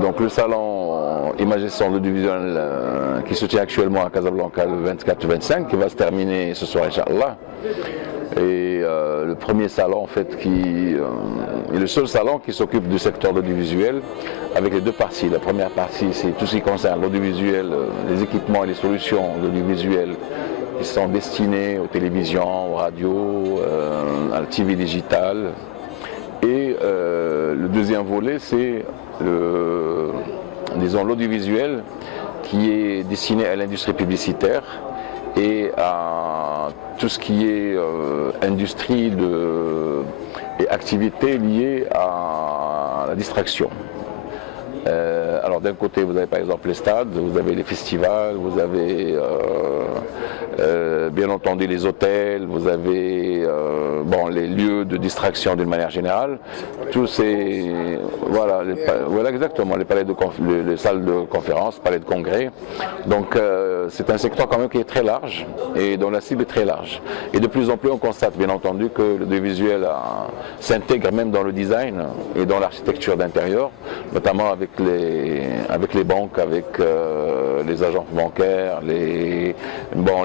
donc le salon Images et Son audiovisuel qui se tient actuellement à Casablanca le 24-25, qui va se terminer ce soir, Inch'Allah. Et le premier salon en fait qui est le seul salon qui s'occupe du secteur de l'audiovisuel avec les deux parties. La première partie, c'est tout ce qui concerne l'audiovisuel, les équipements et les solutions d'audiovisuel qui sont destinés aux télévisions, aux radios, à la TV digitale. Et le deuxième volet, c'est l'audiovisuel qui est destiné à l'industrie publicitaire et à tout ce qui est industrie et activités liées à la distraction. Alors d'un côté vous avez par exemple les stades, vous avez les festivals, vous avez bien entendu les hôtels, vous avez les lieux de distraction d'une manière générale, tous ces voilà exactement les palais les salles de conférence, palais de congrès. Donc c'est un secteur quand même qui est très large et dont la cible est très large. Et de plus en plus on constate bien entendu que l'audiovisuel s'intègre même dans le design et dans l'architecture d'intérieur, notamment avec les banques, avec les agences bancaires, les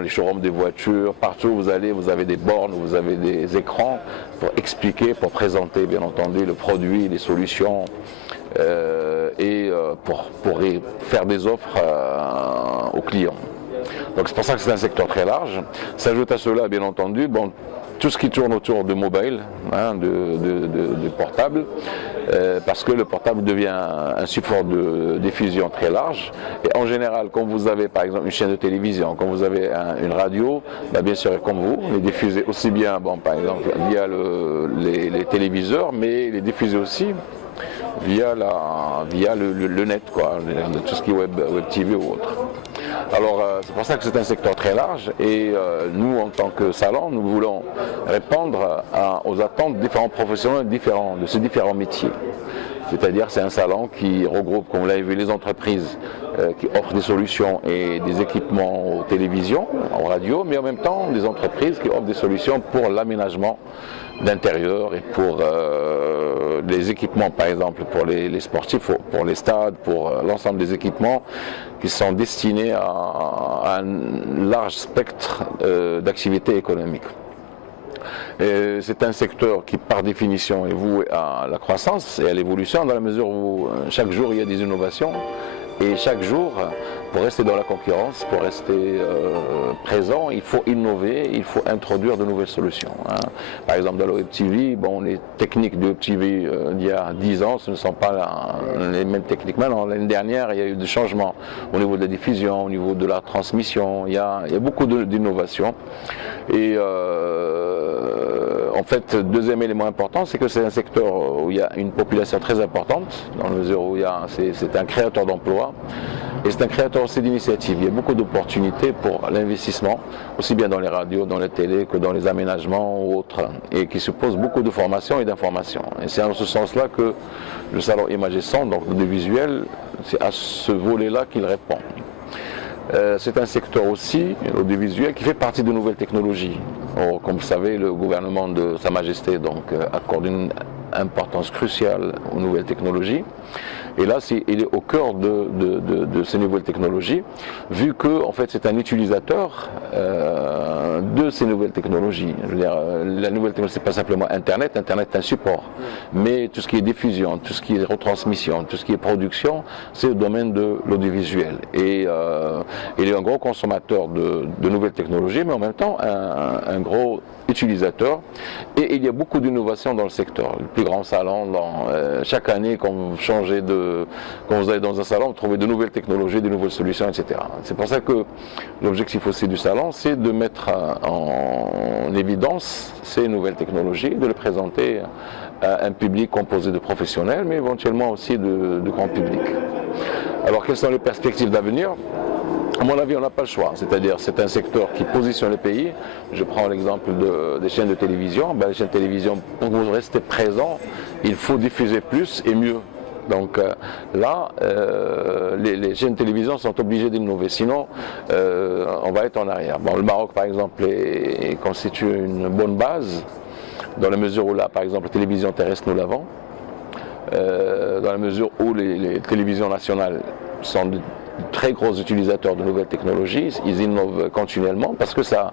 showrooms des voitures. Partout où vous allez, vous avez des bornes, vous avez des écrans pour expliquer, pour présenter bien entendu le produit, les solutions et pour faire des offres aux clients. Donc c'est pour ça que c'est un secteur très large. S'ajoute à cela bien entendu tout ce qui tourne autour de mobile, de portable, parce que le portable devient un support de diffusion très large. Et en général, quand vous avez par exemple une chaîne de télévision, quand vous avez une radio, bien sûr comme vous, les diffusez aussi bien par exemple via les téléviseurs, mais les diffusez aussi via le net, tout ce qui est web TV ou autre. Alors c'est pour ça que c'est un secteur très large et nous en tant que salon, nous voulons répondre aux attentes de différents professionnels de ces différents métiers. C'est-à-dire c'est un salon qui regroupe, comme vous l'avez vu, les entreprises qui offrent des solutions et des équipements aux télévisions, aux radios, mais en même temps des entreprises qui offrent des solutions pour l'aménagement d'intérieur et pour les équipements, par exemple pour les sportifs, pour les stades, pour l'ensemble des équipements qui sont destinés à un large spectre d'activités économiques. C'est un secteur qui par définition est voué à la croissance et à l'évolution dans la mesure où chaque jour il y a des innovations et chaque jour pour rester dans la concurrence, pour rester présent, il faut innover, il faut introduire de nouvelles solutions. Par exemple dans le Web TV, les techniques de Web TV d'il y a 10 ans, ce ne sont pas les mêmes techniques maintenant. L'année dernière, il y a eu des changements au niveau de la diffusion, au niveau de la transmission, il y a beaucoup d'innovations. Et en fait, deuxième élément important, c'est que c'est un secteur où il y a une population très importante, dans la mesure où c'est un créateur d'emplois. Et c'est un créateur aussi d'initiatives. Il y a beaucoup d'opportunités pour l'investissement, aussi bien dans les radios, dans les télés que dans les aménagements ou autres, et qui suppose beaucoup de formation et d'information. Et c'est en ce sens-là que le salon Images et Son, donc l'audiovisuel, c'est à ce volet-là qu'il répond. C'est un secteur aussi, l'audiovisuel, qui fait partie de nouvelles technologies. Or, comme vous savez, le gouvernement de Sa Majesté accorde une importance cruciale aux nouvelles technologies. Et là, il est au cœur de ces nouvelles technologies, vu que en fait, c'est un utilisateur de ces nouvelles technologies. Je veux dire, la nouvelle technologie, ce n'est pas simplement Internet. Internet est un support. Mais tout ce qui est diffusion, tout ce qui est retransmission, tout ce qui est production, c'est le domaine de l'audiovisuel. Et il est un gros consommateur de nouvelles technologies, mais en même temps un gros utilisateur. Et il y a beaucoup d'innovations dans le secteur. Le plus grand salon, chaque année, quand vous allez dans un salon, vous trouvez de nouvelles technologies, de nouvelles solutions, etc. C'est pour ça que l'objectif aussi du salon, c'est de mettre en évidence ces nouvelles technologies, de les présenter à un public composé de professionnels, mais éventuellement aussi de grand public. Alors, quelles sont les perspectives d'avenir ? À mon avis, on n'a pas le choix, c'est-à-dire c'est un secteur qui positionne le pays. Je prends l'exemple des chaînes de télévision. Les chaînes de télévision, pour rester présent, il faut diffuser plus et mieux. Donc là, les chaînes de télévision sont obligées d'innover, sinon on va être en arrière. Le Maroc, par exemple, constitue une bonne base, dans la mesure où là, par exemple, la télévision terrestre, nous l'avons. dans la mesure où les télévisions nationales sont de très gros utilisateurs de nouvelles technologies. Ils innovent continuellement parce que ça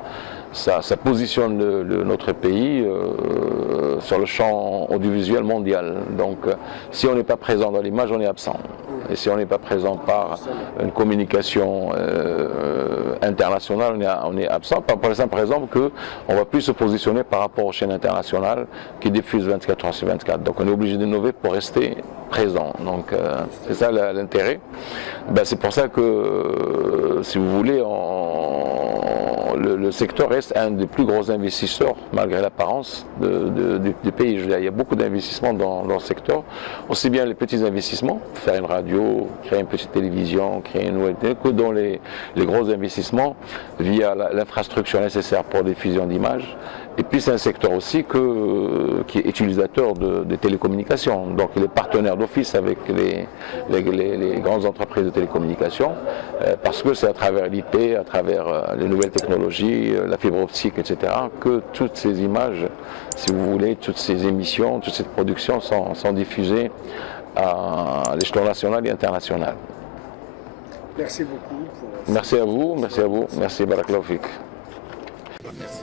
positionne notre pays sur le champ audiovisuel mondial. Donc si on n'est pas présent dans l'image, on est absent. Et si on n'est pas présent par une communication internationale, on est absent. Par la simple raison qu'on ne va plus se positionner par rapport aux chaînes internationales qui diffusent 24 heures sur 24. Donc on est obligé d'innover pour rester présent. Donc c'est ça l'intérêt. Ben, c'est pour ça que, si vous voulez, le secteur reste un des plus gros investisseurs, malgré l'apparence du pays. Il y a beaucoup d'investissements dans le secteur, aussi bien les petits investissements, faire une radio, créer une petite télévision, créer une nouvelle télé, que dans les gros investissements via l'infrastructure nécessaire pour des fusions d'images. Et puis c'est un secteur aussi qui est utilisateur de télécommunications. Donc il est partenaire d'office avec les grandes entreprises de télécommunications parce que c'est à travers l'IP, à travers les nouvelles technologies, la fibre optique, etc. que toutes ces images, si vous voulez, toutes ces émissions, toute cette production sont diffusées à l'échelon national et international. Merci beaucoup. Merci à vous, merci Barakallahu Fik. Merci.